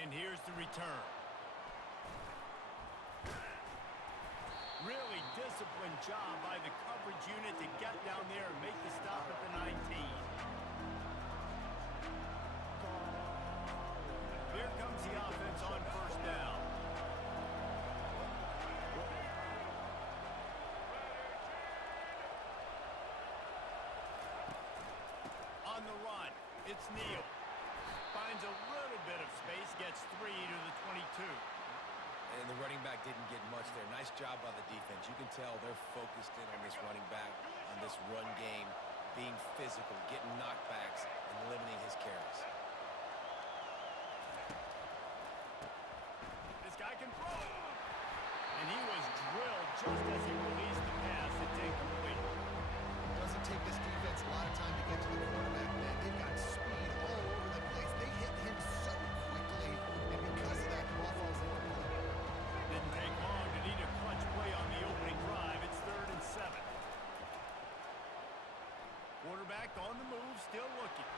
And here's the return. Really disciplined job by the coverage unit to get down there and make the stop at the 19. Here comes the offense on first down. On the run, it's Neal. Finds a little bit of space, gets 3 to the 22. And the running back didn't get much there. Nice job by the defense. You can tell they're focused in on this running back, on this run game, being physical, getting knockbacks, and limiting his carries. This guy can throw. And he was drilled just as he released the pass. It's incomplete. Doesn't take this defense a lot of time to get to the quarterback, man. They've got speed all over the place. They hit him so quickly, and because of that, the ball falls incomplete. Didn't take long to need a clutch play on the opening drive. It's 3rd and 7. Quarterback on the move, still looking.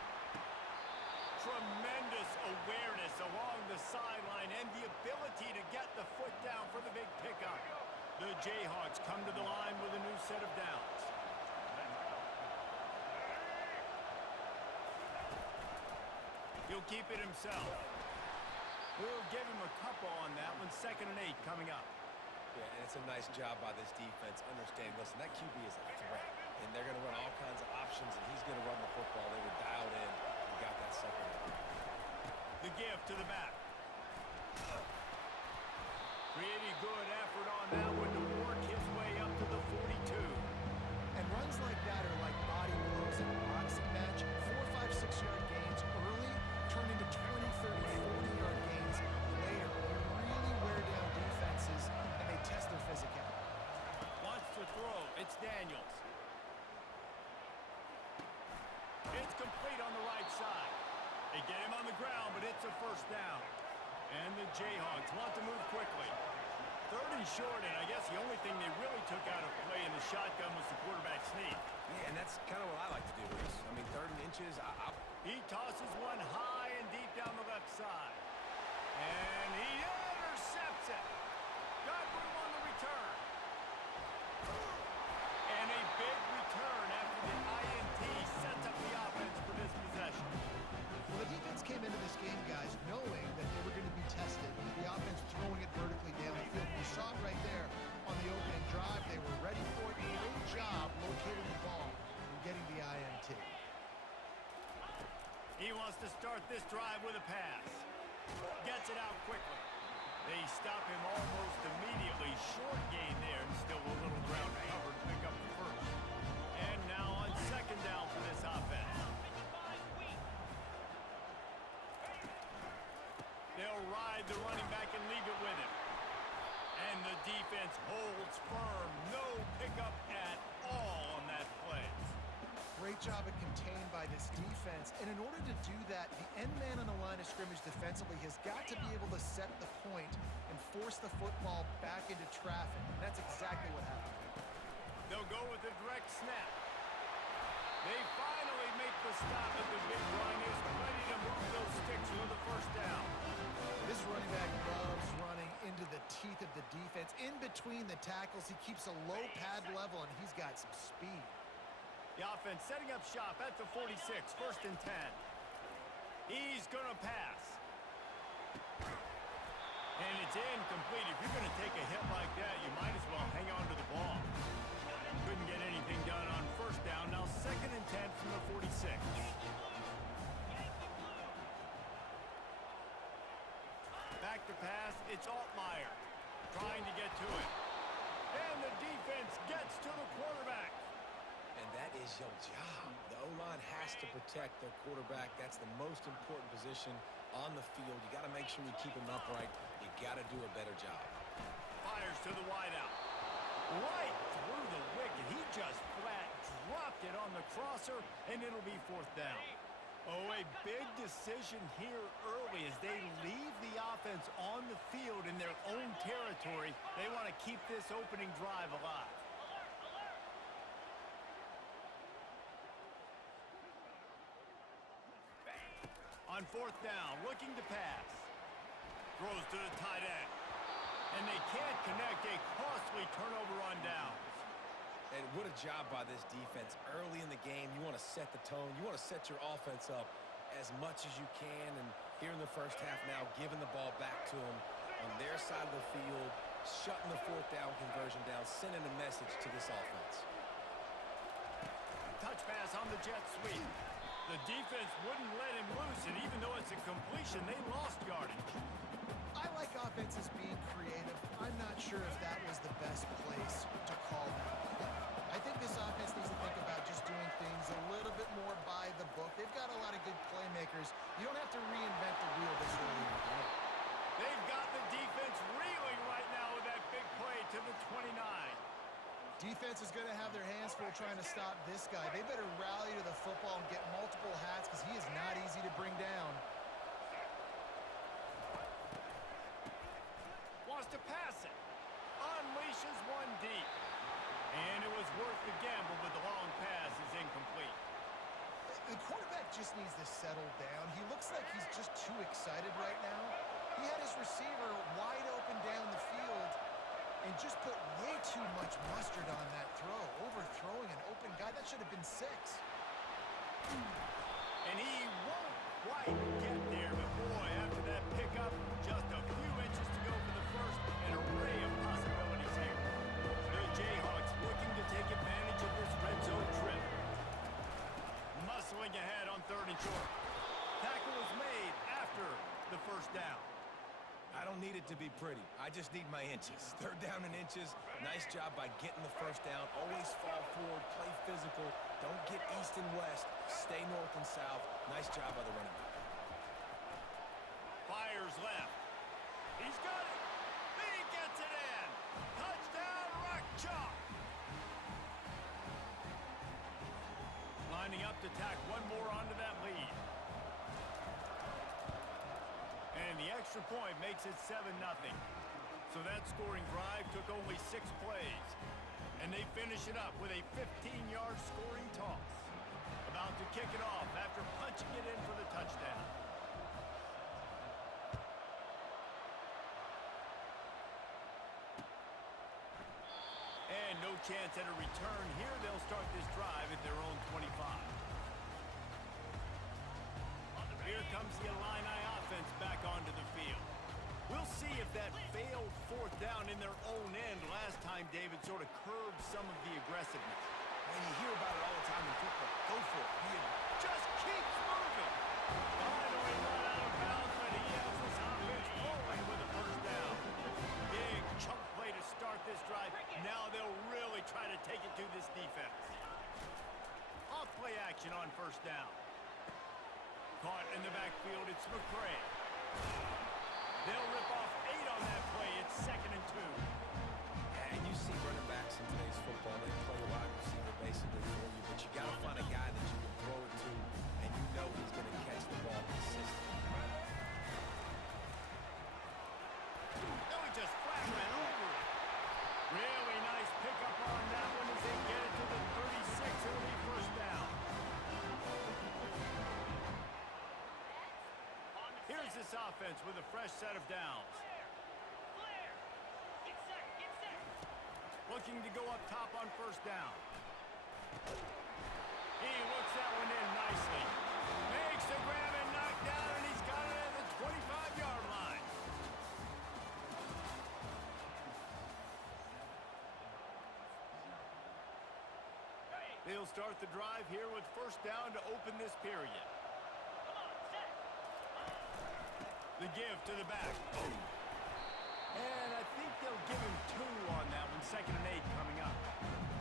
Tremendous awareness along the sideline and the ability to get the foot down for the big pickup. The Jayhawks come to the line with a new set of downs. He'll keep it himself. We'll give him a couple on that one. 2nd and 8 coming up. Yeah, and it's a nice job by this defense. Understand, listen, that QB is a threat, and they're going to run all kinds of options, and he's going to run the football. They were dialed in and got that second down. The give to the back. Pretty good effort on that one to work his way up to the 42. And runs like that are like body blows in a boxing match. 4, 5, 6-yard gains early turn into 20, 30, 40-yard gains later. They really wear down defenses, and they test their physicality. Wants to throw. It's Daniels. It's complete on the right side. They get him on the ground, but it's a first down. And the Jayhawks want to move quickly. 3rd and short, and I guess the only thing they really took out of play in the shotgun was the quarterback sneak. Yeah, and that's kind of what I like to do, Reese. I mean, 3rd and inches, He tosses one high and deep down the left side. And he intercepts it. Got room on the return. And a big return after the INT sets up the offense for this possession. Well, the defense came into this game, guys, knowing that they were going to be tested. The offense throwing it vertically down the field. You saw it right there on the opening drive. They were ready for it. Great job locating the ball and getting the INT. He wants to start this drive with a pass. Gets it out quickly. They stop him almost immediately. Short gain there, and still a little ground cover to pick up the first. And now on 2nd down for this offense. They'll ride the running back and leave it with him. And the defense holds firm. No pickup at all on that play. Great job of contained by this defense. And in order to do that, the end man on the line of scrimmage defensively has got to be able to set the point and force the football back into traffic. And that's exactly what happened. They'll go with a direct snap. They finally make the stop as the big run is ready to move those sticks for the first down. This running back loves running into the teeth of the defense. In between the tackles, he keeps a low pad level, and he's got some speed. The offense setting up shop at the 46, 1st and 10. He's going to pass. And it's incomplete. If you're going to take a hit like that, you might as well hang on to the ball. Couldn't get anything done on first down. Now 2nd and 10 from the 46. Back to pass. It's Altmaier trying to get to it. And the defense gets to the quarterback. And that is your job. The O-line has to protect their quarterback. That's the most important position on the field. You got to make sure you keep him upright. You got to do a better job. Fires to the wideout. Right through the wicket. He just flat dropped it on the crosser, and it'll be 4th down. Oh, a big decision here early as they leave the offense on the field in their own territory. They want to keep this opening drive alive. On 4th down, looking to pass. throws to the tight end. And they can't connect, a costly turnover on downs. And what a job by this defense. Early in the game, you want to set the tone. You want to set your offense up as much as you can. And here in the first half now, giving the ball back to them on their side of the field, shutting the fourth down conversion down, sending a message to this offense. Touch pass on the jet sweep. The defense wouldn't let him loose, and even though it's a completion, they lost yardage. I like offenses being creative. I'm not sure if that was the best place to call that play. I think this offense needs to think about just doing things a little bit more by the book. They've got a lot of good playmakers. You don't have to reinvent the wheel this early in the game. They've got the defense reeling right now with that big play to the 29. Defense is going to have their hands full trying to stop this guy. They better rally to the football and get multiple hats because he is not easy to bring down. Wants to pass it. Unleashes one deep. And it was worth the gamble, but the long pass is incomplete. The quarterback just needs to settle down. He looks like he's just too excited right now. He had his receiver wide open down the field and just put way too much mustard on that throw, overthrowing an open guy. That should have been 6. And he won't quite get there, but boy, after that pickup, just a few inches to go for the first, an array of possibilities here. The Jayhawks looking to take advantage of this red zone trip. Muscling ahead on 3rd and short. Tackle is made after the first down. I don't need it to be pretty. I just need my inches. 3rd down in inches. Nice job by getting the first down. Always fall forward, play physical. Don't get east and west. Stay north and south. Nice job by the running back. Fires left. He's got it. He gets it in. Touchdown, Rock Chalk. Lining up to tack one more onto that lead. And the extra point makes it 7-0. So that scoring drive took only 6 plays. And they finish it up with a 15-yard scoring toss. About to kick it off after punching it in for the touchdown. And no chance at a return here. They'll start this drive at their own 25. Here comes the Illini offense back onto the field. We'll see if that failed 4th down in their own end last time, David, sort of curbed some of the aggressiveness. Man, you hear about it all the time in football. Go for it. Just keeps moving. Finally run out of bounds, but he has this offense rolling with a first down. Big chunk play to start this drive. Now they'll really try to take it to this defense. Off play action on 1st down. Caught in the backfield, it's McCray. They'll rip off 8 on that play. It's 2nd and 2. And you see running backs in today's football, they play a wide receiver basically for you, but you got to find a guy that you can throw it to, and you know he's going to catch the ball consistently. No, he just flat ran over it. Really nice pickup on that one as they get it to the 36. It'll be 1st down. Here's this offense with a fresh set of downs. Looking to go up top on 1st down. He looks that one in nicely. Makes the grab and knock down, and he's got it at the 25-yard line. They'll start the drive here with 1st down to open this period. The give to the back. And I think they'll give him 2 on that one. 2nd and 8 coming up.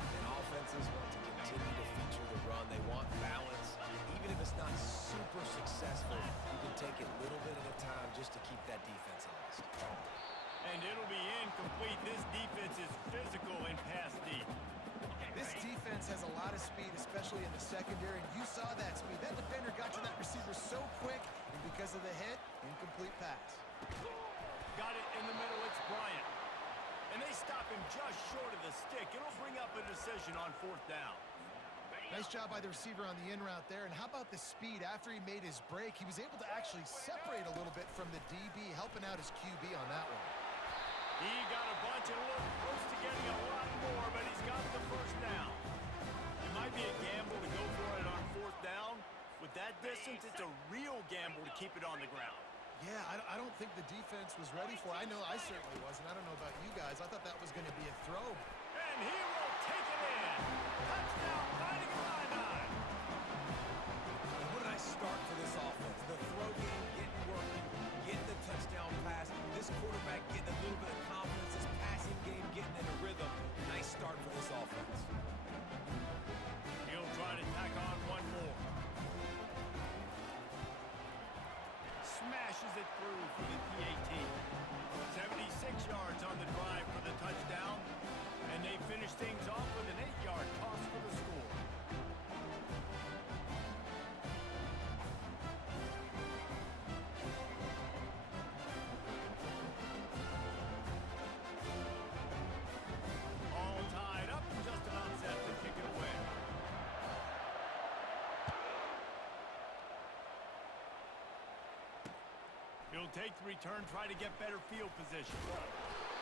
And offenses want to continue to feature the run. They want balance. Even if it's not super successful, you can take it little bit at a time just to keep that defense honest. And it'll be incomplete. This defense is physical and pass deep. This defense has a lot of speed, especially in the secondary. You saw that speed. That defender got to that receiver so quick, and because of the hit, incomplete pass. Got it in the middle. It's Bryant. And they stop him just short of the stick. It'll bring up a decision on 4th down. Nice job by the receiver on the in route there. And how about the speed? After he made his break, he was able to actually separate a little bit from the DB, helping out his QB on that one. He got a bunch and looked close to getting a lot more, but he's got the first down. It might be a gamble to go for it on fourth down. With that distance, it's a real gamble to keep it on the ground. Yeah, I don't think the defense was ready for it. I know I certainly wasn't. I don't know about you guys. I thought that was going to be a throw. And he will take it in. Touchdown, Fighting Illini. And what did I start for this offense? The throw game getting working, getting the touchdown pass. This quarterback getting a little bit of confidence. This passing game getting in a rhythm. Nice start for this offense. He'll try to tack on one more. Smashes it through for the PAT. 76 yards on the drive for the touchdown. And they finish things off with an 8-yard toss for the score. All tied up and just about set to kick it away. He'll take the return, try to get better field position.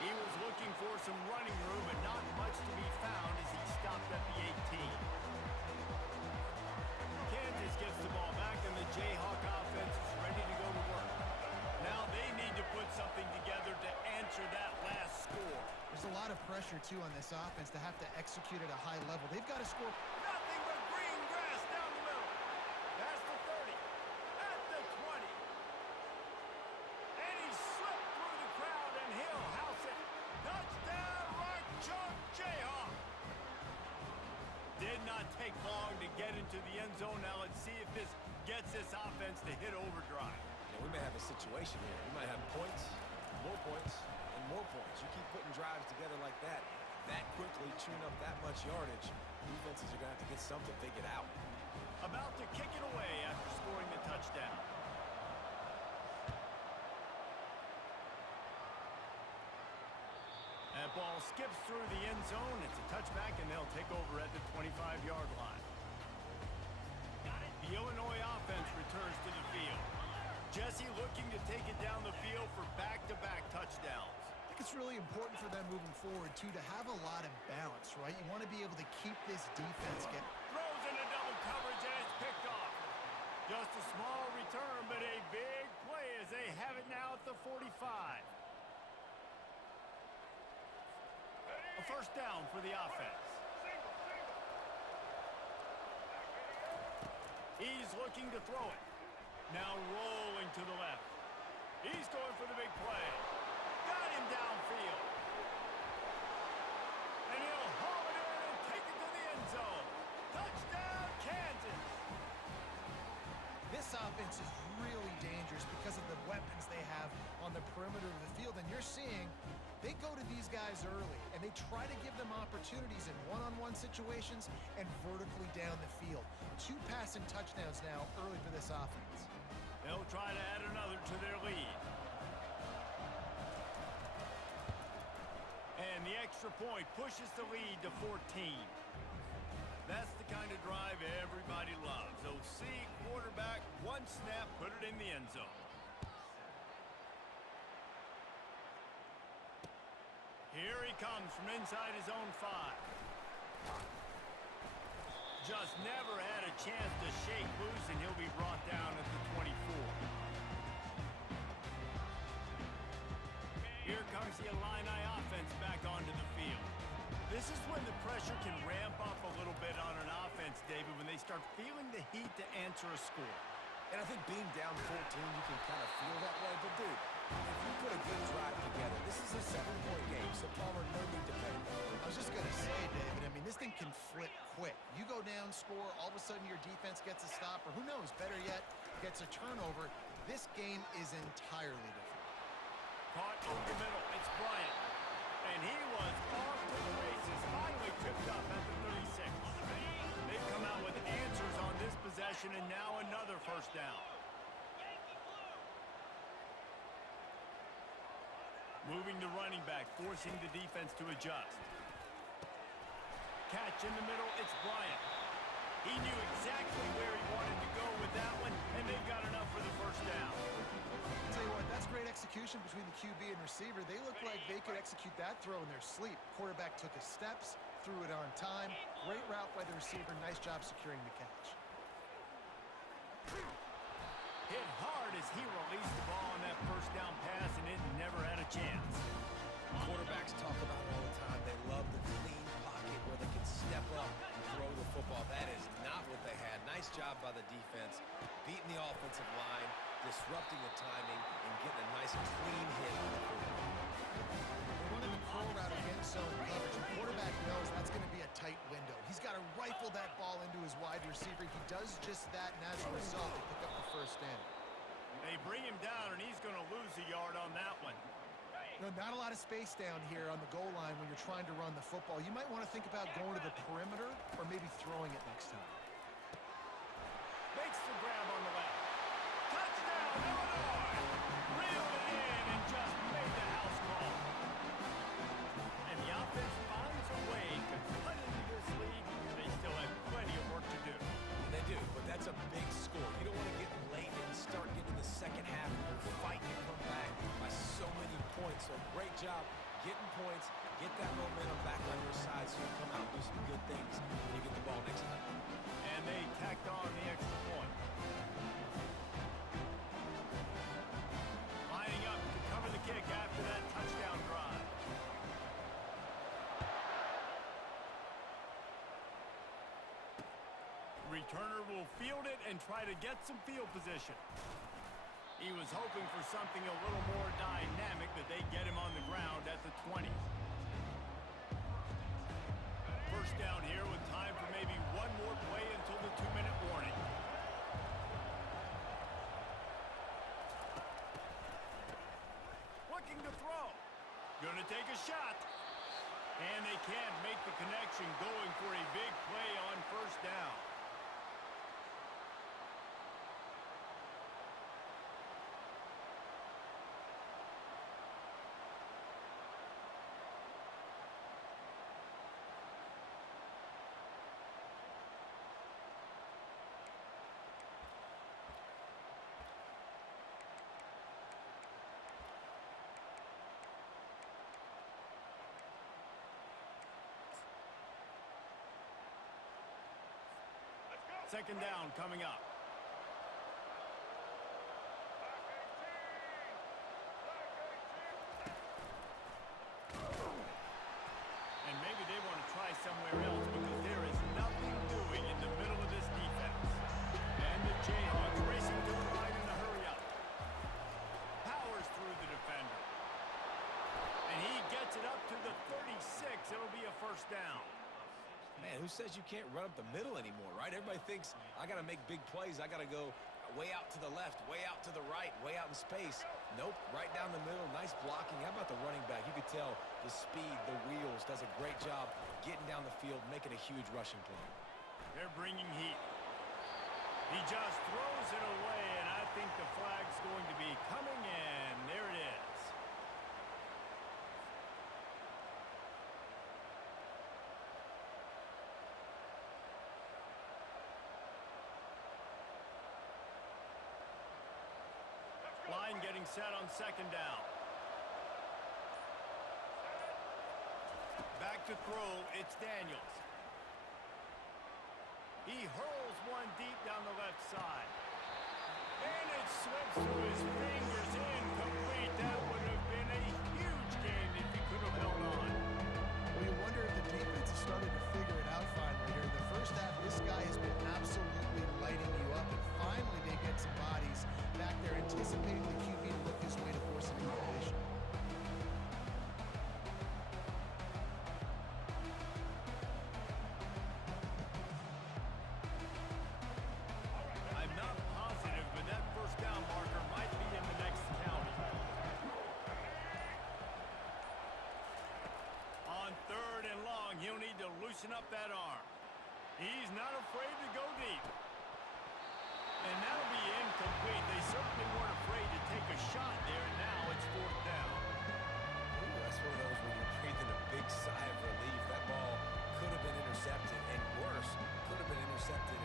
He was looking for some running room, but not much to be found as he stopped at the 18. Kansas gets the ball back, and the Jayhawk offense is ready to go to work. Now they need to put something together to answer that last score. There's a lot of pressure, too, on this offense to have to execute at a high level. They've got to score. Nothing but green grass down the middle. That's the 30. At the 20. And he slipped through the crowd, and he'll house it. Touchdown, Rock Chalk Jayhawk. Did not take long to get into the end zone. Now let's see if this gets this offense to hit overdrive. We may have a situation here. We might have points, and more points. You keep putting drives together like that quickly, chewing up that much yardage, defenses are going to have to get something figured out. About to kick it away after scoring the touchdown. That ball skips through the end zone. It's a touchback, and they'll take over at the 25-yard line. The Illinois offense returns to the field. Jesse looking to take it down the field for back-to-back touchdowns. I think it's really important for them moving forward, too, to have a lot of balance, right? You want to be able to keep this defense get... Throws into double coverage, and it's picked off. Just a small return, but a big play as they have it now at the 45. A first down for the offense. He's looking to throw it. Now rolling to the left. He's going for the big play. Got him downfield. And he'll haul it in and take it to the end zone. Touchdown, Kansas. This offense is really dangerous because of the weapons they have on the perimeter of the field. And you're seeing they go to these guys early, and they try to give them opportunities in one-on-one situations and vertically down the field. 2 passing touchdowns now early for this offense. They'll try to add another to their lead. And the extra point pushes the lead to 14. That's the kind of drive everybody loves. OC, quarterback, one snap, put it in the end zone. Here he comes from inside his own 5. Just never had a chance to shake loose, and he'll be brought down at the 24. Here comes the Illini offense back onto the field. This is when the pressure can ramp up a little bit on an offense, David, when they start feeling the heat to answer a score. And I think being down 14, you can kind of feel that way. But, dude, if you put a good drive together, this is a 7-point game, so Palmer, no need to panic. I was just going to say, David, I mean, this thing can flip quick. You go down, score, all of a sudden your defense gets a stop, or who knows, better yet, gets a turnover. This game is entirely different. Caught over the middle. It's Bryant. And he was off to the races, finally tripped up at the 36. They've come out with answers on this possession, and now another first down. Moving the running back, forcing the defense to adjust. Catch in the middle, it's Bryant. He knew exactly where he wanted to go with that one, and they've got enough for the first down. I'll tell you what, that's great execution between the QB and receiver. They look like they could execute that throw in their sleep. Quarterback took his steps, threw it on time. Great route by the receiver. Nice job securing the catch. Hit hard as he released the ball on that first down pass, and it never had a chance. Quarterbacks talk about it all the time. They love the clean pocket where they can step up and throw the football. That is not what they had. Nice job by the defense, beating the offensive line, disrupting the timing, and getting a nice clean hit on the quarterback. They're running the curl route against zone coverage. The quarterback knows that's going to be a tight window. He's got to rifle that ball into his wide receiver. He does just that, and as a result, they pick up the first down. They bring him down, and he's going to lose a yard on that one. You know, not a lot of space down here on the goal line when you're trying to run the football. You might want to think about going to the perimeter or maybe throwing it next time. Makes the grab on the left. Touchdown, Illinois! Reeled it in and just made the house call. And the offense finds a way to cut into this lead. They still have plenty of work to do. They do, but that's a big score. You don't want to get late and start getting the second half and you're fighting to come back by so many points. So great job getting points, get that momentum back on your side so you come out and do some good things when you get the ball next time. And they tacked on the extra point. Lining up to cover the kick after that touchdown drive. Returner will field it and try to get some field position. He was hoping for something a little more dynamic, that they get him on the ground at the 20. First down here with time for maybe one more play until the 2-minute warning. Looking to throw. Gonna take a shot. And they can't make the connection, going for a big play on first down. Second down coming up. And maybe they want to try somewhere else because there is nothing doing in the middle of this defense. And the Jayhawks racing to the line in a hurry up. Powers through the defender. And he gets it up to the 36. It'll be a first down. Man, who says you can't run up the middle anymore, right? Everybody thinks, I got to make big plays. I got to go way out to the left, way out to the right, way out in space. Nope, right down the middle. Nice blocking. How about the running back? You could tell the speed, the wheels, does a great job getting down the field, making a huge rushing play. They're bringing heat. He just throws it away, and I think the flag's going to be coming in. There it is. Line getting set on second down. Back to throw, it's Daniels. He hurls one deep down the left side. And it slips through his fingers, incomplete. That would have been a huge gain if he could have held on. Well, you wonder if the defense has started to figure it out finally here. In the first half, this guy has been absolutely lighting you up, and finally they get some bodies back there anticipating the QB to look his way to force an incompletion. I'm not positive, but that first down marker might be in the next county. On third and long, he'll need to loosen up that arm. He's not afraid to go deep. And that'll be incomplete. They certainly weren't afraid to take a shot there, and now it's fourth down. Ooh, that's one of those where you're breathing a big sigh of relief. That ball could have been intercepted, and worse, could have been intercepted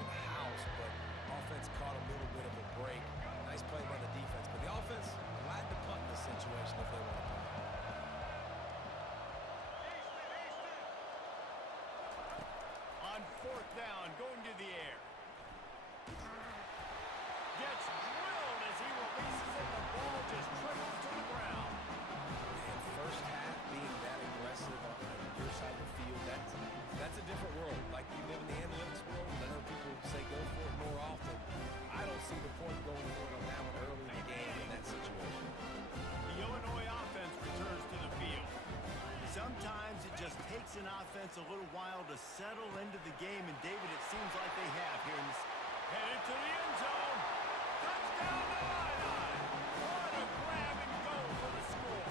decent offense a little while to settle into the game, and David, it seems like they have here in this. Headed to the end zone. Touchdown to Line. What a grab and go for the score.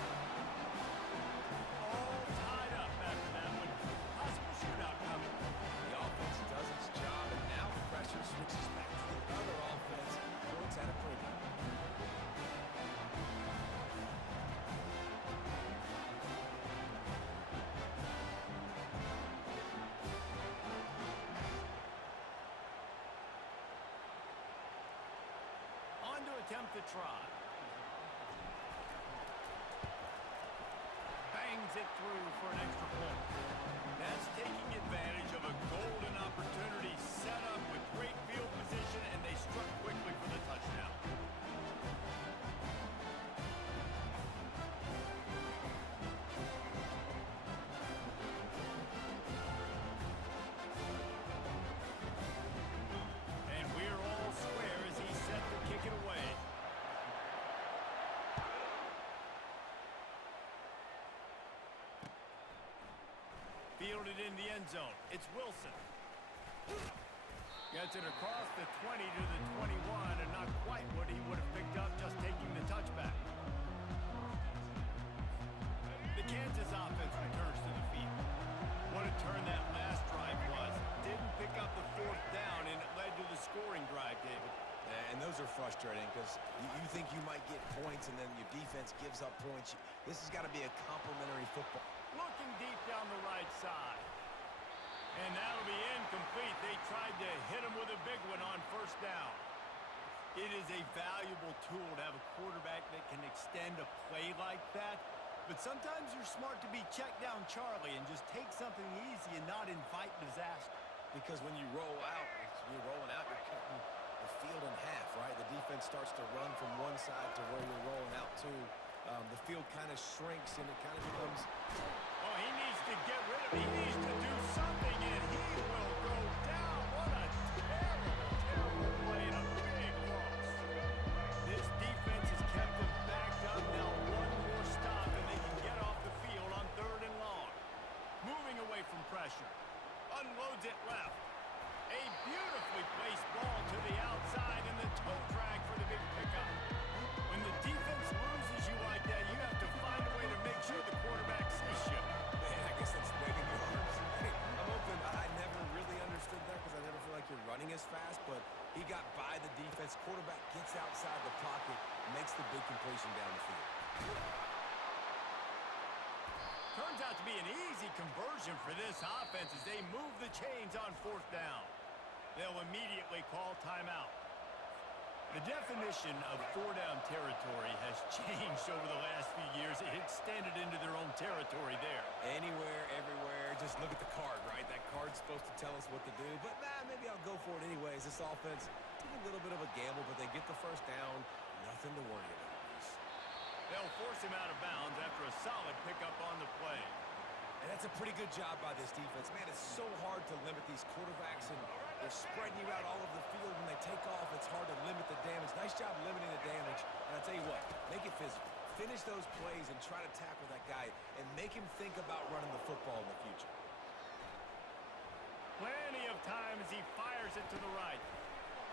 All tied up after that one. Possible shootout coming. The offense does its job, and now the pressure switches back to the other offense. Points at a premium. On to attempt the try. Bangs it through for an extra point. That's taking advantage of a golden opportunity set up with great field position, and they struck quickly for the touchdown. And we're all square as he's set to kick it away. Fielded in the end zone. It's Wilson. Gets it across the 20 to the 21, and not quite what he would have picked up just taking the touchback. The Kansas offense returns to the field. What a turn that last drive was. Didn't pick up the fourth down, and it led to the scoring drive, David. And those are frustrating because you think you might get points, and then your defense gives up points. This has got to be a complimentary football. Looking deep down the right side. And that'll be incomplete. They tried to hit him with a big one on first down. It is a valuable tool to have a quarterback that can extend a play like that. But sometimes you're smart to be check down Charlie and just take something easy and not invite disaster. Because when you roll out, you're rolling out, you're cutting the field in half, right? The defense starts to run from one side to where you're rolling out to. The field kind of shrinks, and it kind of becomes... Oh, he needs to get rid of it. He needs to do something, and he will go down. What a terrible, terrible play and a big loss. This defense has kept them backed up. Now one more stop, and they can get off the field on 3rd and long. Moving away from pressure. Unloads it left. A beautifully placed ball to the outside, and the toe drag for the big pickup. When the defense loses you like that, you have to find a way to make sure the quarterback sees you. Man, I guess that's waving your arms. I'm open. I never really understood that because I never feel like you're running as fast, but he got by the defense. Quarterback gets outside the pocket, makes the big completion down the field. Turns out to be an easy conversion for this offense as they move the chains on 4th down. They'll immediately call timeout. The definition of 4-down territory has changed over the last few years. It extended into their own territory there. Anywhere, everywhere, just look at the card, right? That card's supposed to tell us what to do, but maybe I'll go for it anyways. This offense took a little bit of a gamble, but they get the first down. Nothing to worry about, Bruce. They'll force him out of bounds after a solid pickup on the play. And that's a pretty good job by this defense. Man, it's so hard to limit these quarterbacks, and they're spreading you out all over the field. When they take off, it's hard to limit the damage. Nice job limiting the damage. And I'll tell you what, make it physical. Finish those plays and try to tackle that guy and make him think about running the football in the future. Plenty of time as he fires it to the right.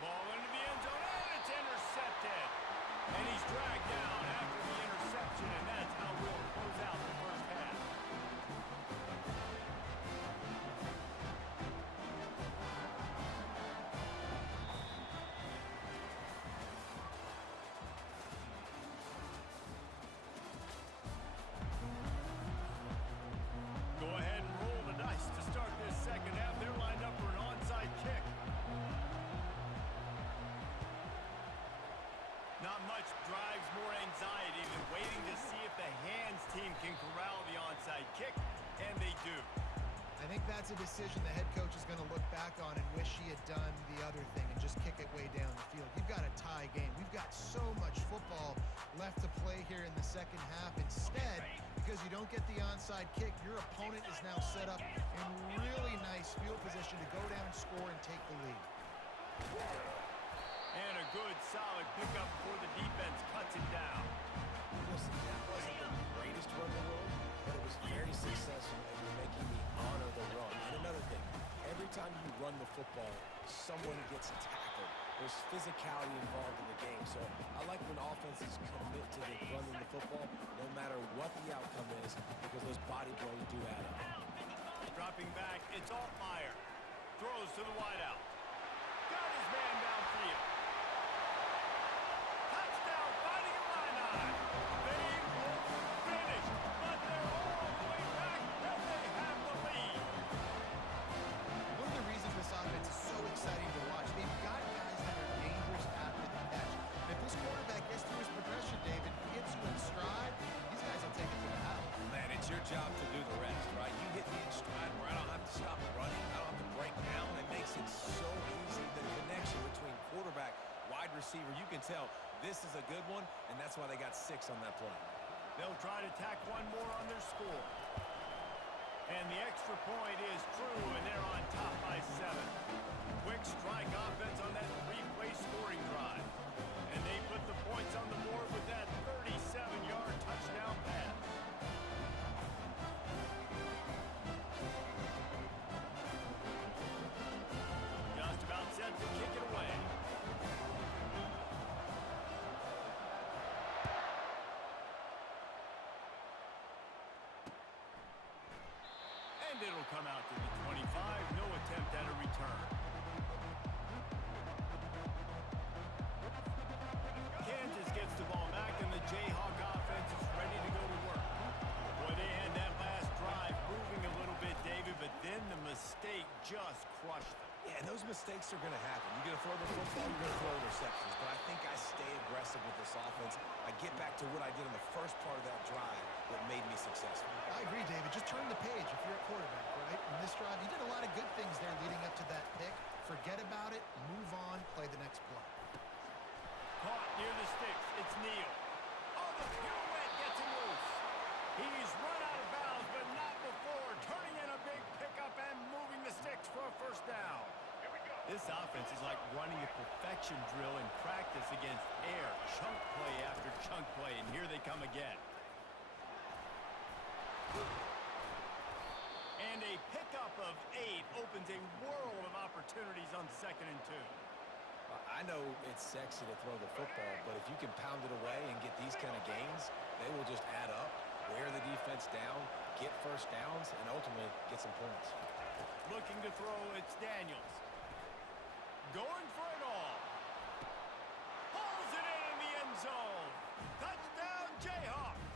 Ball into the end zone, and it's intercepted. And he's dragged down after the interception, and that's how we'll close out the first half. Go ahead and roll the dice to start this second half. They're lined up for an onside kick. Not much drives more anxiety than waiting to see if the hands team can corral the onside kick, and they do. I think that's a decision the head coach is going to look back on and wish he had done the other thing and just kick it way down the field. You've got a tie game. We've got so much football left to play here in the second half. Instead, because you don't get the onside kick, your opponent is now set up in really nice field position to go down, score, and take the lead. And a good, solid pickup before the defense cuts it down. Listen, that wasn't the greatest run in the world, but it was very successful, and you're making the run the football, someone gets tackled. There's physicality involved in the game. So I like when offenses commit to running the football no matter what the outcome is, because those body blows do add up. Dropping back, it's Altmaier. Throws to the wideout. Got his man downfield. Touchdown, fighting a line. They will finish, but they're all the way back, and they have the lead. One of the reasons this offense is so exciting to watch, they've got guys that are dangerous after the catch. And if this quarterback gets through his progression, David, hits you in stride, these guys will take it to the house. Man, it's your job to do the rest, right? You hit me in stride where I don't have to stop running. I don't have to break down. It makes it so easy. The connection between quarterback, wide receiver, you can tell this is a good one, and that's why they got 6 on that play. They'll try to tack one more on their score. And the extra point is true, and they're on top by 7. Quick strike offense on that 3-play scoring drive. And they put the points on the board with that 37-yard touchdown pass. Just about set to kick it away. And it'll come out to the 25. No attempt at a return. Kansas gets the ball back, and the Jayhawk offense is ready to go to work. Boy, they had that last drive moving a little bit, David, but then the mistake just crushed them. Yeah, and those mistakes are going to happen. You're going to throw the football, you're going to throw interceptions. But I think I stay aggressive with this offense. I get back to what I did in the first part of that drive that made me successful. I agree, David. Just turn the page if you're a quarterback, right? In this drive, you did a lot of good things there leading up to that pick. Forget about it, move on, play the next play. Caught near the sticks. It's Neal. Oh, the pirouette gets him loose. He's run out of bounds, but not before. Turning in a big pickup and moving the sticks for a first down. This offense is like running a perfection drill in practice against air. Chunk play after chunk play, and here they come again. And a pickup of 8 opens a world of opportunities on 2nd and 2. I know it's sexy to throw the football, but if you can pound it away and get these kind of gains, they will just add up, wear the defense down, get first downs, and ultimately get some points. Looking to throw, it's Daniels. Going for it all. Pulls it in the end zone. Touchdown, Jayhawks.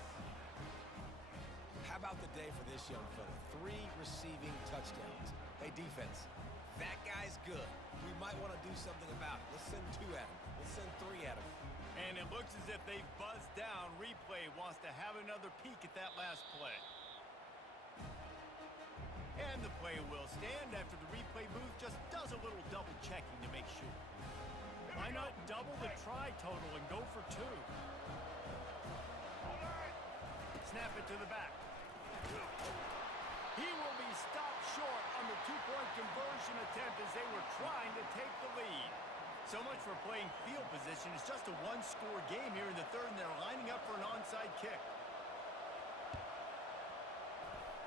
How about the day for this young fella? 3 receiving touchdowns. Hey, defense, that guy's good. We might want to do something about it. Let's send 2 at him. Let's send 3 at him. And it looks as if they've buzzed down. Replay wants to have another peek at that last play. And the play will stand after the replay booth just does a little double checking to make sure. Why not double the try total and go for 2? Snap it to the back. He will be stopped short on the 2-point conversion attempt as they were trying to take the lead. So much for playing field position. It's just a 1-score game here in the 3rd, and they're lining up for an onside kick.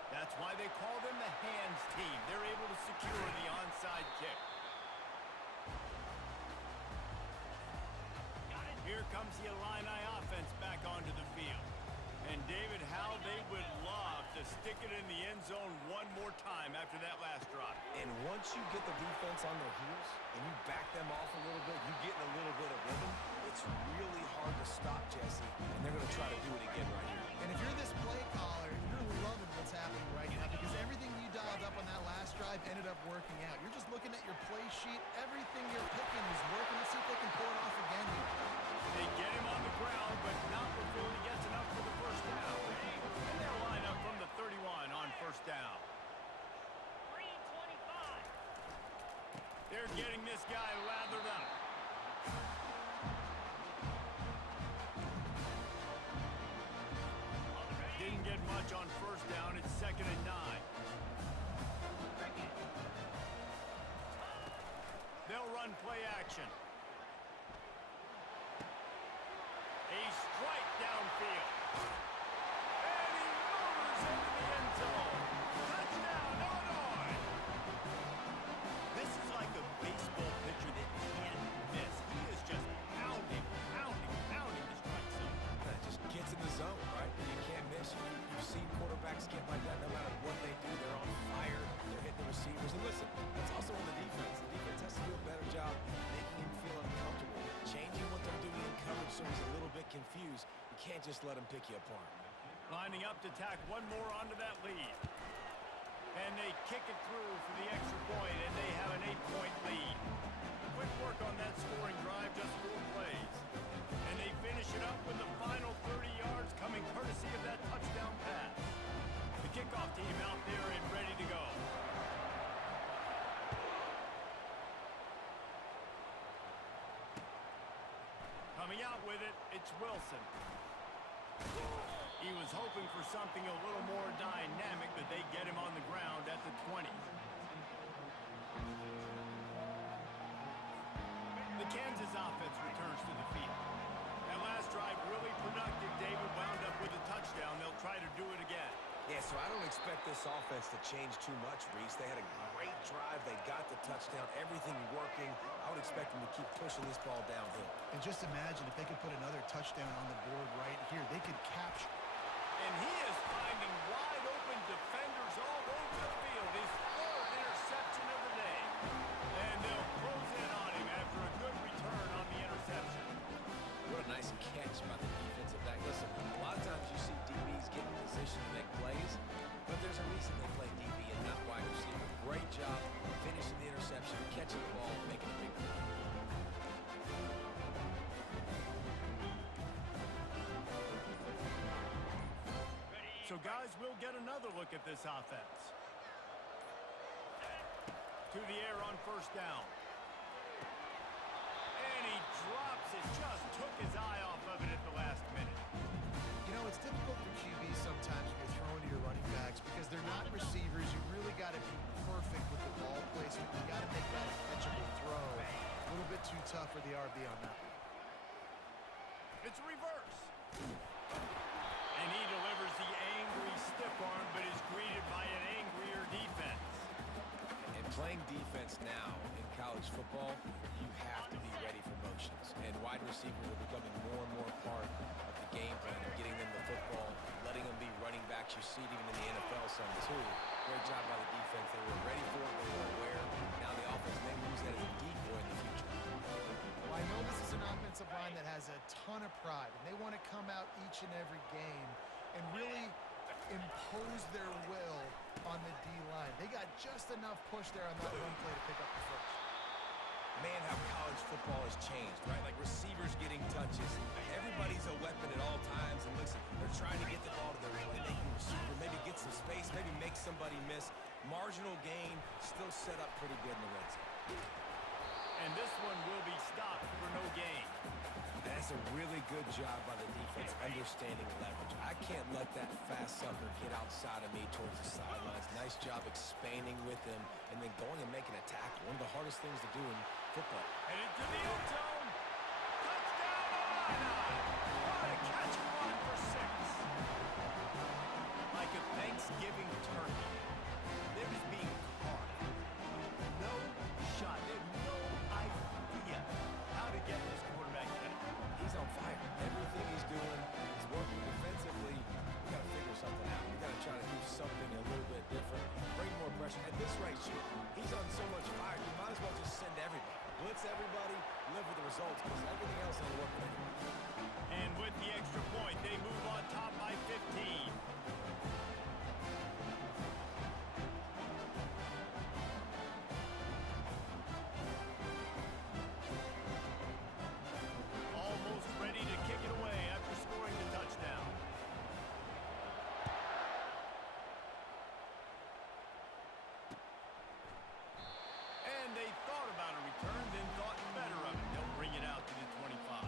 That's why they call them the hands team. They're able to secure the onside kick. Here comes the Illini offense back onto the field. And David, how they would love to stick it in the end zone one more time after that last drive. And once you get the defense on their heels and you back them off a little bit, you get in a little bit of rhythm, it's really hard to stop, Jesse, and they're going to try to do it again right here. And if you're this play caller, you're loving what's happening right now because everything you dialed up on that last drive ended up working out. You're just looking at your play sheet. Everything you're picking is working. Let's see if they can pull it off again here. They get him on the ground, but not before he gets enough for the first down. And they'll line up from the 31 on first down. 325. They're getting this guy lathered up. Didn't get much on first down. It's 2nd and 9. They'll run play action. A strike downfield. And he murders into the end zone. Touchdown, Illinois. This can't just let them pick you apart. Lining up to tack one more onto that lead. And they kick it through for the extra point, and they have an 8-point lead. Quick work on that scoring drive, just 4 plays. And they finish it up with the final 30 yards coming courtesy of that touchdown pass. The kickoff team out there and ready to go. Coming out with it, it's Wilson. He was hoping for something a little more dynamic, but they get him on the ground at the 20. The Kansas offense returns to the field. That last drive really productive. David wound up with a touchdown. They'll try to do it again. Yeah, so I don't expect this offense to change too much, Reese. They had a great drive. They got the touchdown. Everything working. I would expect them to keep pushing this ball downhill. And just imagine if they could put another touchdown on the board right here. They could capture. And he is finding wide open defenders all over the field. His 4th interception of the day. And they'll close in on him after a good return on the interception. What a nice catch by the defensive back. Listen, a lot of times you see DBs get in position to make plays, but there's a reason they play DB and not wide receiver. Great job finishing the interception, catching the ball, making a big play. So, guys, we'll get another look at this offense. To the air on 1st down. And he drops it. Just took his eye off of it at the last minute. You know, it's difficult for QBs sometimes when you're throwing to your running backs because they're not receivers. You really got to be perfect with the ball placement. You got to make that a catchable throw. A little bit too tough for the RB on that one. It's a reverse. And he delivers the angry stiff arm, but is greeted by an angrier defense. And playing defense now in college football, you have to be ready for motions. And wide receivers are becoming more and more part of the game plan of getting them the football, letting them be running backs. You see it even in the NFL some too. Great job by the defense. They were ready for it. They were aware. Now the offense may use that as a decoy in the future. Well, I know this is an offensive line that has a ton of pride, and they want to come out each and every game and really impose their will on the D-line. They got just enough push there on that one play to pick up the first. Man, how college football has changed, right? Like receivers getting touches. Everybody's a weapon at all times. And listen, they're trying to get the ball to their playmaking receiver, maybe get some space, maybe make somebody miss. Marginal gain, still set up pretty good in the red zone. And this one will be stopped for no gain. That's a really good job by the defense, understanding leverage. I can't let that fast sucker get outside of me towards the sidelines. Nice job expanding with him and then going and making a tackle. One of the hardest things to do in football. And into the end zone. Touchdown, Illini! What a catch and run for 6. Like a Thanksgiving turkey. They're just being carved. No shot. They have no idea how to get this quarterback hit. He's on fire. Everything he's doing is working defensively. We got to figure something out. We got to try to do something a little bit different. Bring more pressure. At this rate, shoot, he's on so much fire, you might as well just send everybody. Blitz everybody, live with the results, because everything else ain't working anymore. And with the extra point, they move on top by 15. Almost ready to kick it away after scoring the touchdown. And they thought about a return, then thought better of it. They'll bring it out to the 25.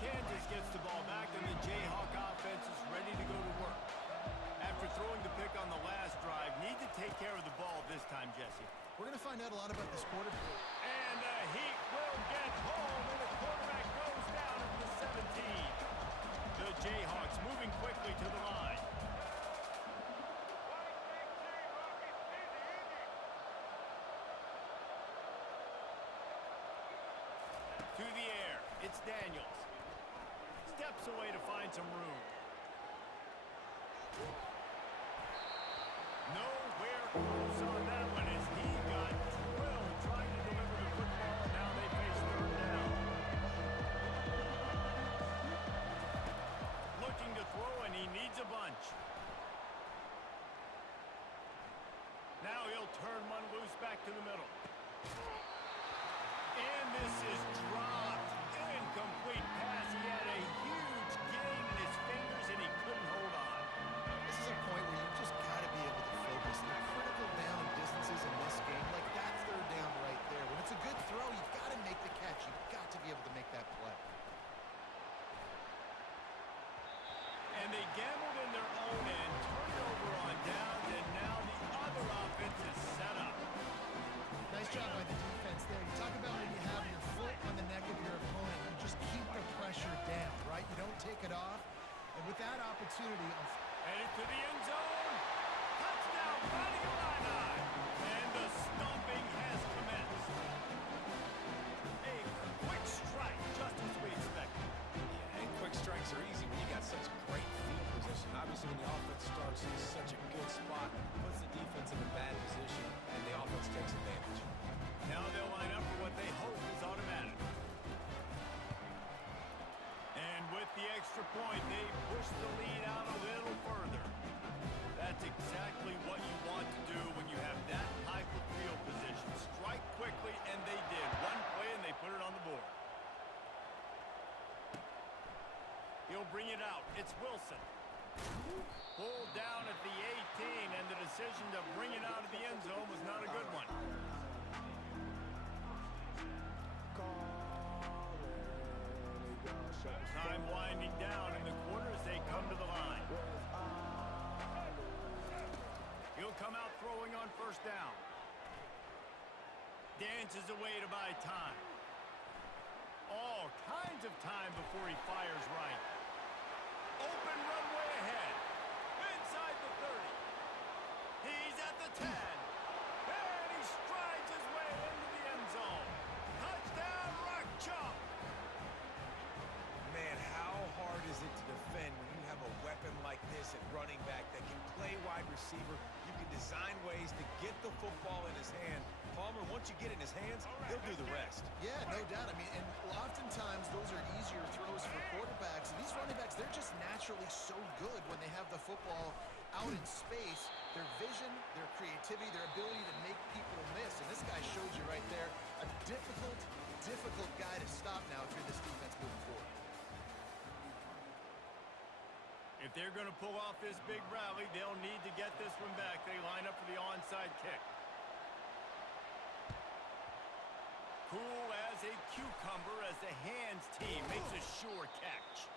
Kansas gets the ball back, and the Jayhawk offense is ready to go to work. After throwing the pick on the last drive, need to take care of the ball this time, Jesse. We're going to find out a lot about this quarterback. And the Heat will get home, and the quarterback goes down at the 17. The Jayhawks moving quickly to the line. To the air, it's Daniels. Steps away to find some room. Nowhere close on that one as he goes. back to the middle. And this is dropped. Incomplete pass. He had a huge gain in his fingers, and he couldn't hold on. This is a point where you just got to be able to focus. The critical down and distances in this game, like that third down right there. When it's a good throw, you've got to make the catch. You've got to be able to make that play. And they gambled in their own end, turned it over on downs, and now the other offense is set up. Nice job by the defense there. You talk about when you have your foot on the neck of your opponent, you just keep the pressure down, right? You don't take it off. And with that opportunity, Headed to the end zone. Touchdown, Fighting Illini. And the stomping has commenced. A quick strike, just as we expected. Yeah, and quick strikes are easy when you got such great field position. Obviously, when the offense starts in such a good spot, puts the defense in a bad position, and the offense takes advantage. Now they'll line up for what they hope is automatic. And with the extra point, they push the lead out a little further. That's exactly what you want to do when you have that type of field position. Strike quickly, and they did. One play, and they put it on the board. He'll bring it out. It's Wilson. Pulled down at the 18, and the decision to bring it out of the end zone was not a good one. Time winding down in the quarter as they come to the line. He'll come out throwing on first down. Dances away to buy time. All kinds of time before he fires right. Open runway ahead. Inside the 30. He's at the 10. And he strides his way into the end zone. Touchdown, Rock Chalk. Man, how hard is it to defend when you have a weapon like this at running back that can play wide receiver? You can design ways to get the football in his hand. Palmer, once you get it in his hands, he'll do the rest. yeah, no doubt. I mean, and oftentimes those are easier throws for quarterbacks. And these running backs, they're just naturally so good when they have the football out in space. Their vision, their creativity, their ability to make people miss. And this guy showed you right there a difficult guy to stop now if you're this defense moving forward. If they're going to pull off this big rally, they'll need to get this one back. They line up for the onside kick. Cool as a cucumber as the hands team makes a sure catch.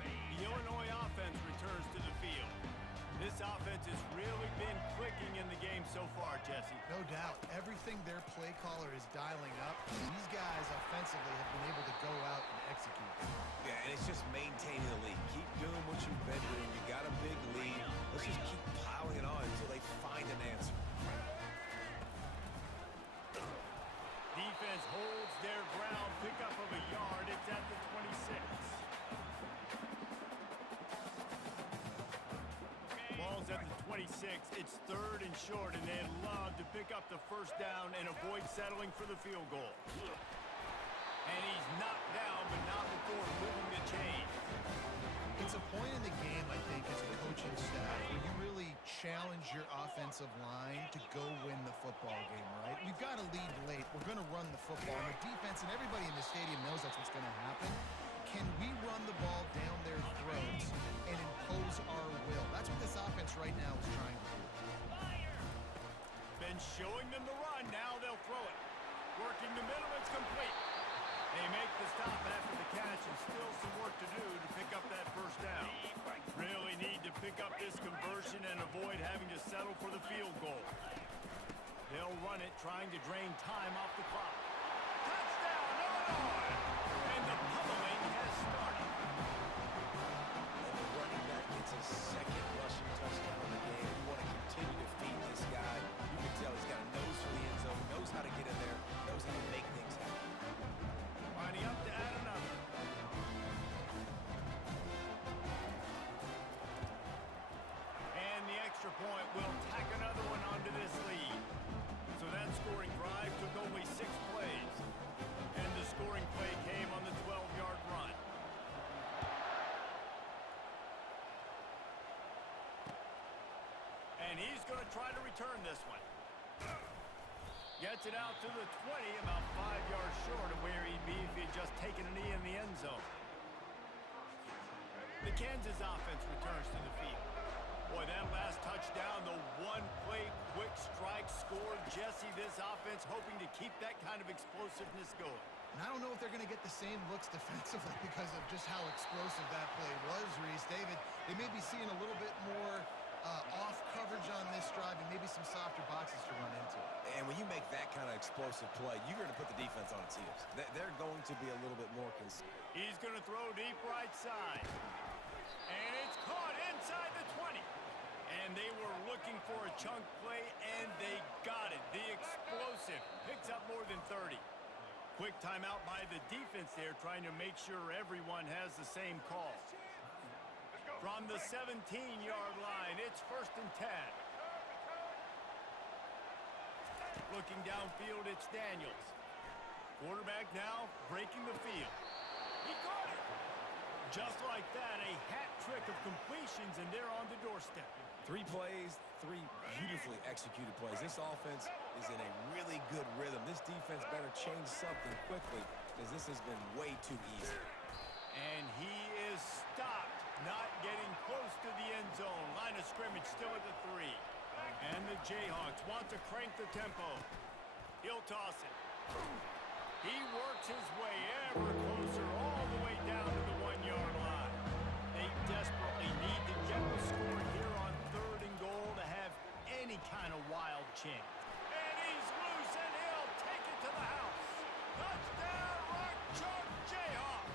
The Illinois offense returns to the field. This offense has really been clicking in the game so far, Jesse. No doubt. Everything their play caller is dialing up. These guys offensively have been able to go out and execute. Yeah, and it's just maintaining the lead. Keep doing what you've been doing. You got a big lead. Let's just keep piling it on until they find an answer. Defense holds their ground. Pickup of a yard. It's at the 26. Ball's at the 26. It's third and short, and they'd love to pick up the first down and avoid settling for the field goal. And he's knocked down, but not before moving the chains. It's a point in the game, I think, as a coaching staff, where you really challenge your offensive line to go win the football game, right? We've got to lead late. We're going to run the football. And the defense and everybody in the stadium knows that's what's going to happen. Can we run the ball down their throats and impose our will? That's what this offense right now is trying to do. Been showing them the run. Now they'll throw it. Working the middle. It's complete. They make the stop after the catch, and still some work to do to pick up that first down. Really need to pick up this conversion and avoid having to settle for the field goal. They'll run it, trying to drain time off the clock. Touchdown, Illinois! And the pummeling has started. And the running back gets his second rushing touchdown in the game. We want to continue to feed this guy. You can tell he's got a nose for the end zone, knows how to get in there, knows how to make things happen. Lining up to add another. And the extra point will tack another one onto this lead. So that scoring drive took only 6 plays. And the scoring play came on the 12-yard run. And he's going to try to return this one. Gets it out to the 20, about 5 yards short of where he'd be if he had just taken a knee in the end zone. The Kansas offense returns to the field. Boy, that last touchdown, the one-play quick strike scored. Jesse, this offense hoping to keep that kind of explosiveness going. And I don't know if they're going to get the same looks defensively because of just how explosive that play was, Reese. David, they may be seeing a little bit more off coverage on this drive and maybe some softer boxes to run into. And when you make that kind of explosive play, you're going to put the defense on its heels. They're going to be a little bit more consistent. He's going to throw deep right side. And it's caught inside the 20. And they were looking for a chunk play, and they got it. The explosive picks up more than 30. Quick timeout by the defense there, trying to make sure everyone has the same call. From the 17-yard line, it's 1st and 10. Looking downfield, it's Daniels. Quarterback now breaking the field. He got it. Just like that, a hat trick of completions, and they're on the doorstep. 3 plays, 3 beautifully executed plays. This offense is in a really good rhythm. This defense better change something quickly because this has been way too easy. And he is stopped, not getting close to the end zone. Line of scrimmage still at the 3. And the Jayhawks want to crank the tempo. He'll toss it. He works his way ever closer all the way down to the 1-yard line. They desperately need to get the score here on 3rd and goal to have any kind of wild chance. And he's loose, and he'll take it to the house. Touchdown, Rock Chalk Jayhawk.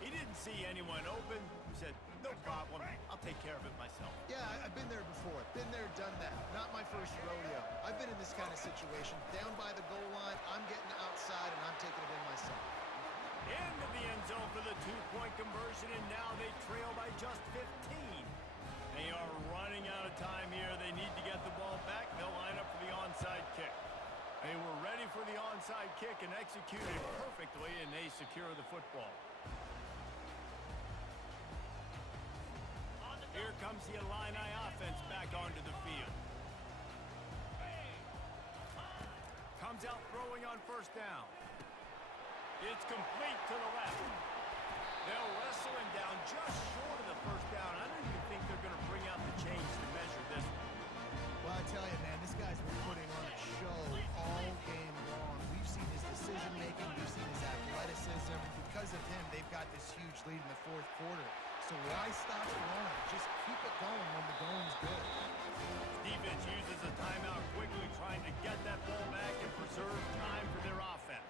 He didn't see anyone open. He said, no problem. I'll take care of it myself. Yeah, I've been there before. Been there, done that. Not my first rodeo. I've been in this kind of situation. Down by the goal line, I'm getting outside, and I'm taking it in myself. Into the end zone for the 2-point conversion, and now they trail by just 15. They are running out of time here. They need to get the ball back. They'll line up for the onside kick. They were ready for the onside kick and executed perfectly, and they secure the football. Here comes the Illini offense back onto the field. Comes out throwing on 1st down. It's complete to the left. They'll wrestle him down just short of the 1st down. I don't even think they're going to bring out the chains to measure this one. Well, I tell you, man, this guy's been putting on a show all game long. We've seen his decision-making. We've seen his athleticism. Because of him, they've got this huge lead in the 4th quarter. So why stop throwing? Just keep it going when the going's good. Defense uses a timeout quickly, trying to get that ball back and preserve time for their offense.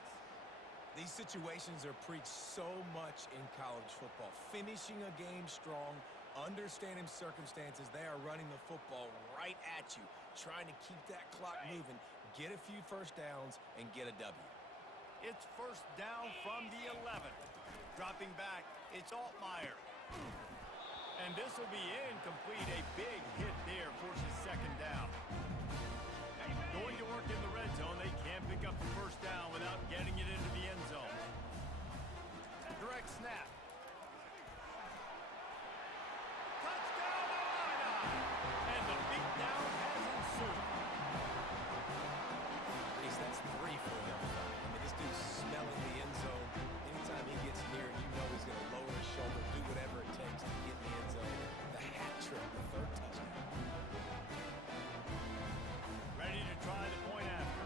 These situations are preached so much in college football. Finishing a game strong, understanding circumstances. They are running the football right at you, trying to keep that clock moving, get a few 1st downs, and get a W. It's 1st down from the 11. Dropping back, it's Altmaier. And this will be incomplete. A big hit there forces 2nd down. Going to work in the red zone. They can't pick up the 1st down without getting it into the end zone. Direct snap. Touchdown, Illini! And the beatdown has ensued. That's 3 for him. I mean, this dude's smelling the end zone. Anytime he gets near, you know he's going to lower his shoulder, do whatever it takes to get in the end zone. The hat trick, the 3rd touchdown. Ready to try the point after.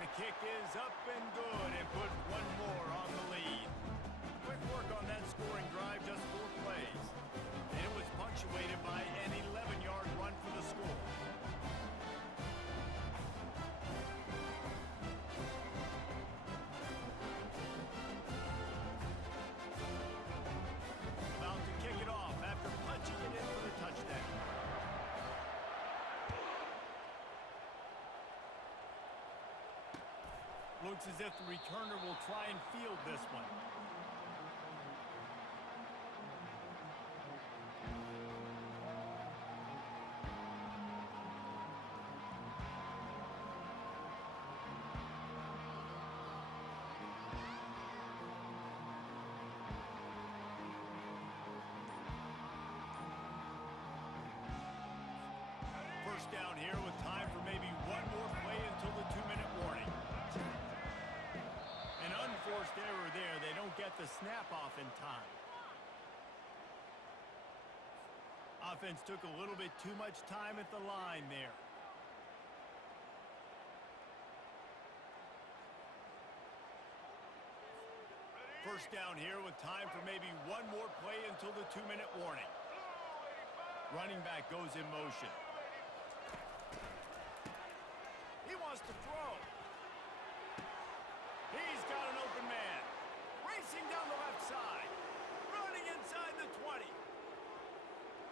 The kick is up and good, and put one more on the lead. Quick work on that scoring drive, just 4 plays. And it was punctuated by an 11-yard run for the score. About to kick it off after punching it in for the touchdown. Looks as if the returner will try and field this one. down here with time for maybe one more play until the 2-minute warning. An unforced error there. They don't get the snap off in time. Offense took a little bit too much time at the line there. First down here with time for maybe one more play until the 2-minute warning. Running back goes in motion. He wants to throw. He's got an open man. Racing down the left side. Running inside the 20.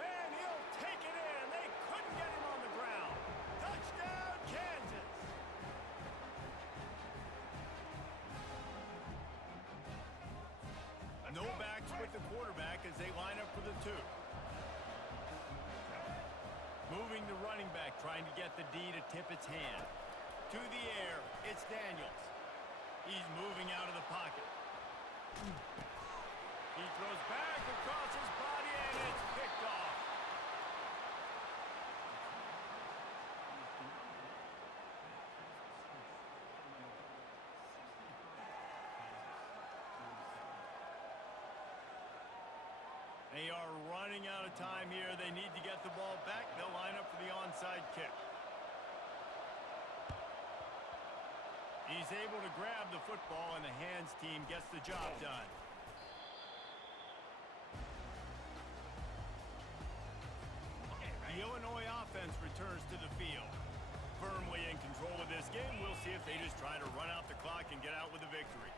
And he'll take it in. They couldn't get him on the ground. Touchdown, Kansas. No backs with the quarterback as they line up for the 2. Moving the running back, trying to get the D to tip its hand. To the air, it's Daniels. He's moving out of the pocket. He throws back across his body, and it's picked off. They are running out of time here. They need to get the ball back. They'll line up for the onside kick. He's able to grab the football, and the hands team gets the job done. The Illinois offense returns to the field. Firmly in control of this game. We'll see if they just try to run out the clock and get out with a victory.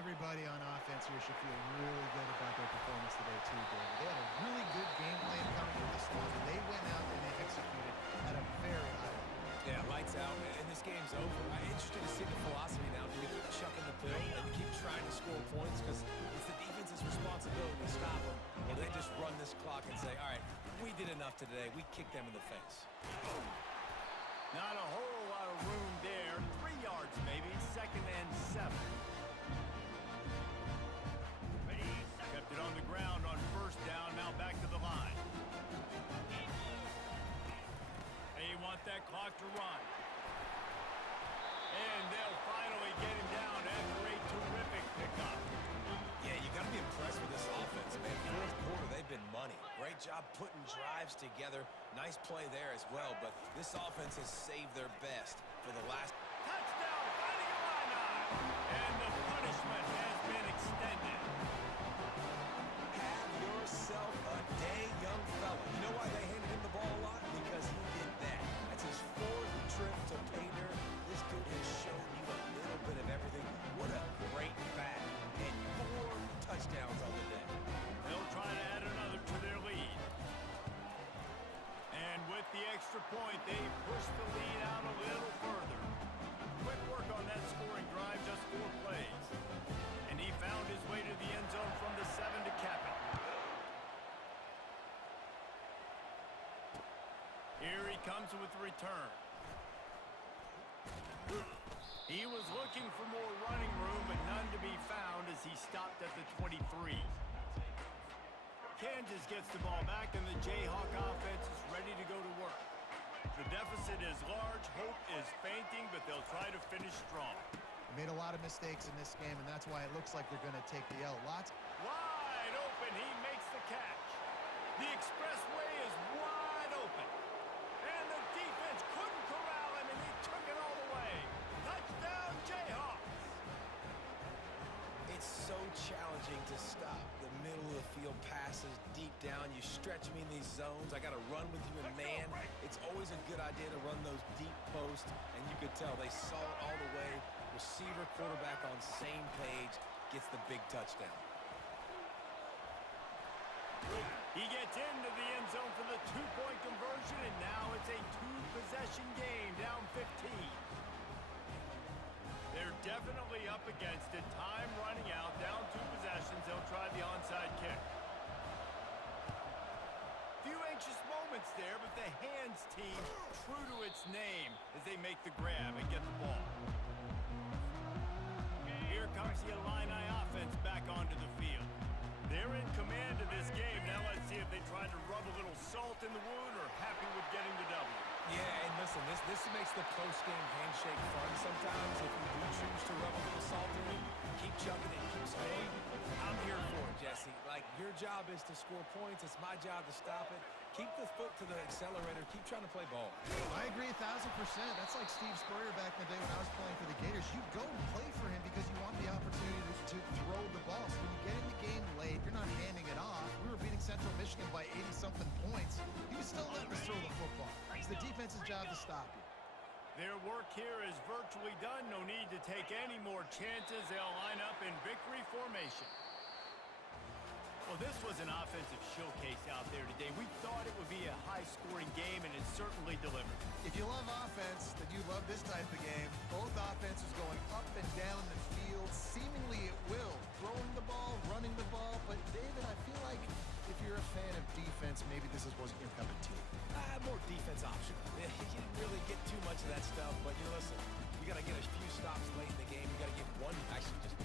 Everybody on offense here should feel really good about their performance today, too, David. They had a really good game plan coming into this one. They went out and they executed at a very high level. Yeah, lights out, and this game's over. I'm interested to see the philosophy now. Do they keep chucking the pill and keep trying to score points? Because it's the defense's responsibility to stop them. Or they just run this clock and say, all right, we did enough today. We kicked them in the face. Not a whole lot of room there. 3 yards maybe. 2nd and 7. Kept it on the ground on 1st down. Now back to the line. They want that clock to run. And they'll finally get him down after a terrific pickup. Yeah, you got to be impressed with this offense, man. 4th quarter, they've been money. Great job putting drives together. Nice play there as well, but this offense has saved their best for the last. Touchdown, finding a line. And the punishment has been extended. Have yourself a day, young fella. You know why they handed him the ball a lot? Because he did that. That's his 4th trip to pay dirt. This dude has shown you a little bit of everything. What a great back. And 4 touchdowns on the day. They'll try to add another to their lead. And with the extra point, they push the lead out a little further. Quick work on that scoring drive, just 4 plays. And he found his way to the end zone from the 7 to cap it. Here he comes with the return. He was looking for more running room, but none to be found as he stopped at the 23. Kansas gets the ball back, and the Jayhawk offense is ready to go to work. The deficit is large, hope is fainting, but they'll try to finish strong. They made a lot of mistakes in this game, and that's why it looks like they're going to take the L. Lots. Wide open, he makes the catch. The expressway is wide open. And the defense couldn't corral him, and he took it all the way. Touchdown, Jayhawks. It's so challenging to stop the middle of the field passes deep down. You stretch me in these zones. I got to run with you in man. It's always a good idea to run those deep posts, and you could tell they saw it all the way. Receiver, quarterback on same page, gets the big touchdown. He gets into the end zone for the 2-point conversion, and now it's a 2-possession game, down 15. They're definitely up against it. Time running out, down 2 possessions. They'll try the onside kick. Few anxious moments there, but the hands team true to its name as they make the grab and get the ball. Here comes the Illini offense back onto the field. They're in command of this game. Now let's see if they try to rub a little salt in the wound or happy with getting the W. Yeah, and listen, this makes the post-game handshake fun sometimes. If you do choose to rub a little salt in it, keep chucking it, keep scoring. I'm here for it, Jesse. Like, your job is to score points. It's my job to stop it. Keep the foot to the accelerator. Keep trying to play ball. I agree 1,000%. That's like Steve Spurrier back in the day when I was playing for the Gators. You go and play for him because you want the opportunity to throw the ball. So when you get in the game late, you're not handing it off. We were beating Central Michigan by 80-something points. You still let us throw the football. It's the defense's job to stop you. Their work here is virtually done. No need to take any more chances. They'll line up in victory formation. Well, this was an offensive showcase out there today. We thought it would be a high-scoring game, and it certainly delivered. If you love offense, then you love this type of game. Both offenses going up and down the field, seemingly at will. Throwing the ball, running the ball. But, David, I feel like if you're a fan of defense, maybe this wasn't your cup of tea. More defense option. You didn't really get too much of that stuff, but you listen, you got to get a few stops late in the game. You got to get one, actually just